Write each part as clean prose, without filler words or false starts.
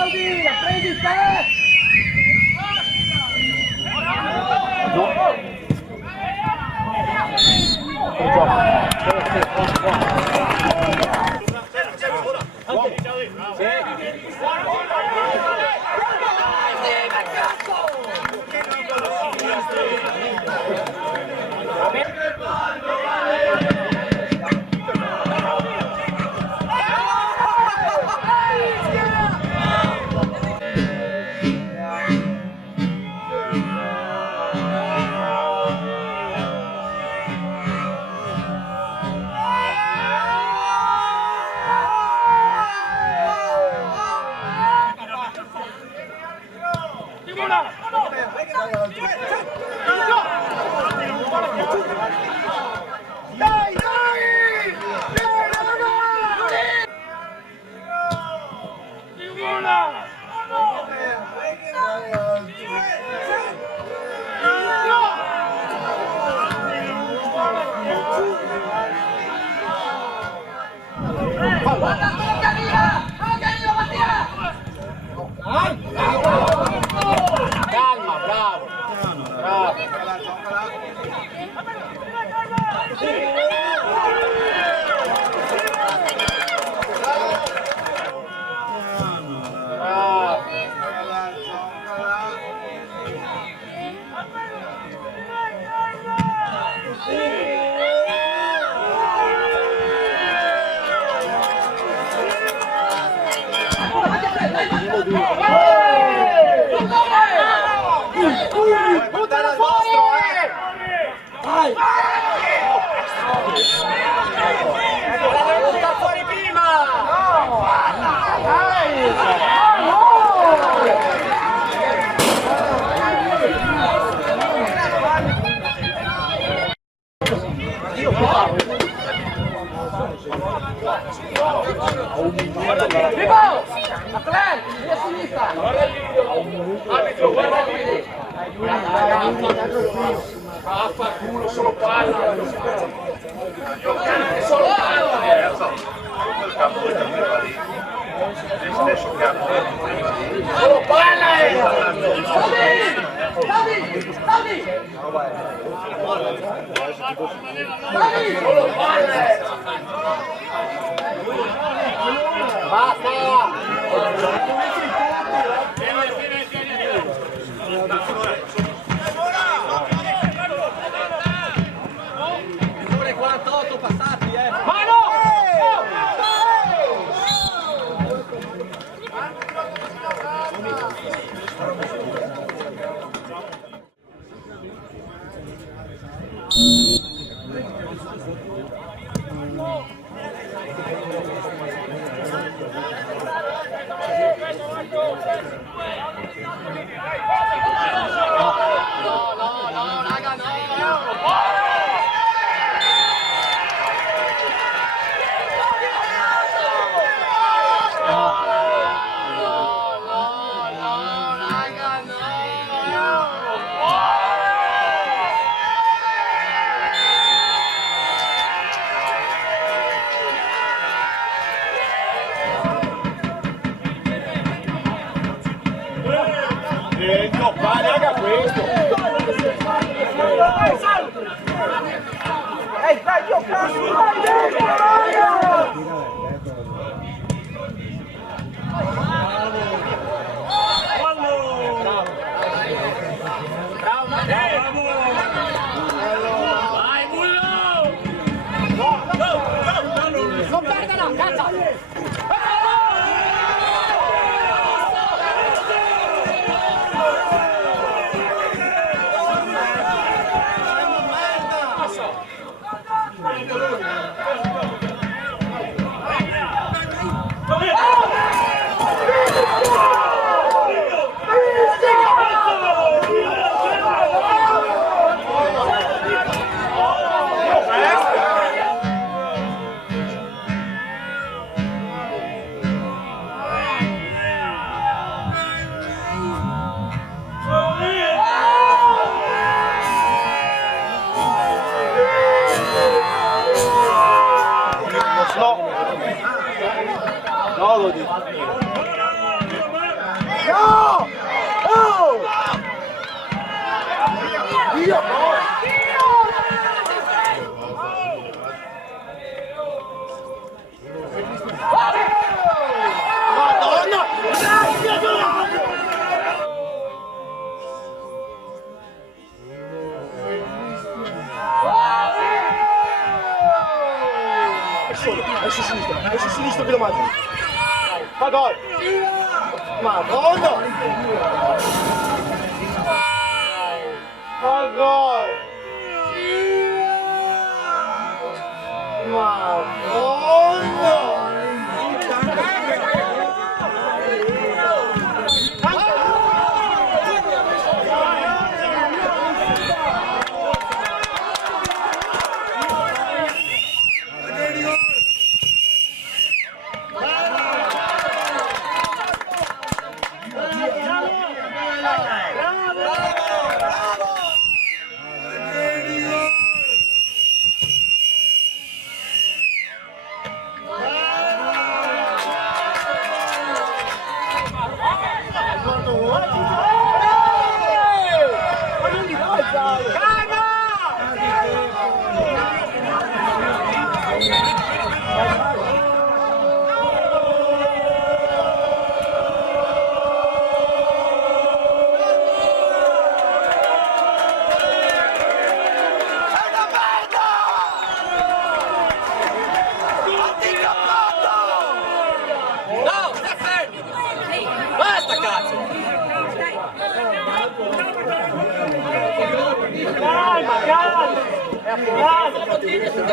Claudi, la prendi te! Calma, bravo. Bravo. Buttala fuori! Vai! La devi buttare fuori prima! Primo! Atleta, via sinistra! Arbitro, guarda qui! Vaffanculo, solo palla! Solo palla! Solo palla! Salvi! Solo palla! Basta! Sono i 48 passati, Mano! Raga, questo! Dai, giocando! Vai, Mullo! Non perdela, cazzo! No, lo dico. Madonna! Oh gol! Madonna!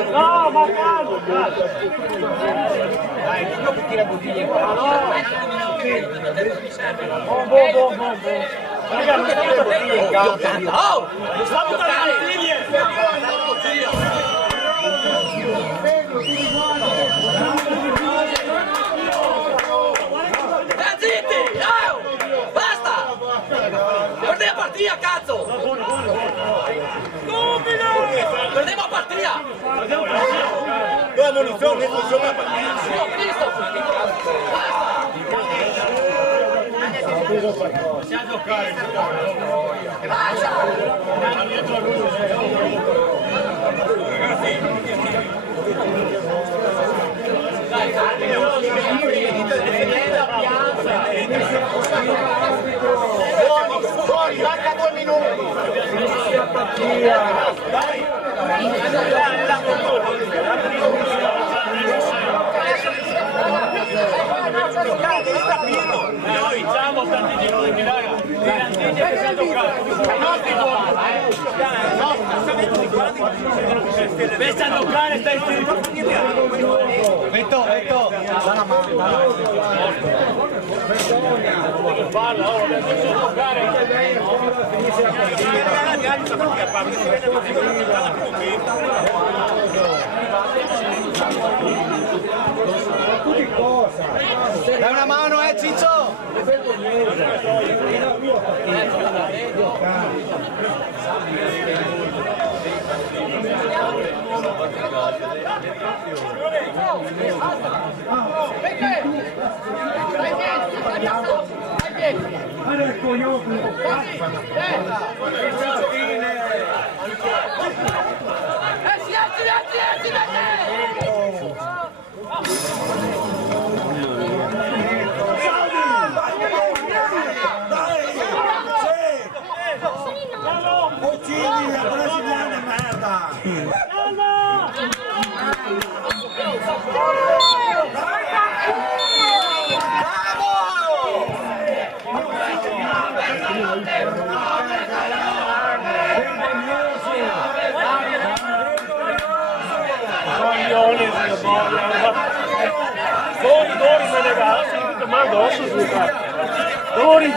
No, ma calmo! Dai, non che tira bottiglie qua. Boh. Raga, non stanno bottiglie in campo. Oh! Non stanno bottiglie! Zitti! No! Basta! Perdi la partita, cazzo! Perdiamo la partita! Dove munizione, non gioca per Possiamo giocare. Fuori, manca 2 minuti! Noi siamo stati gironi, raga. Che si è giocato. I nostri pensa a giocare, stai zitto. Vetto. Dà la mano. Parla, adesso giocare. Finisce la Dai una mano, Ciccio! Dori me ne dà, ma addosso su. Dori.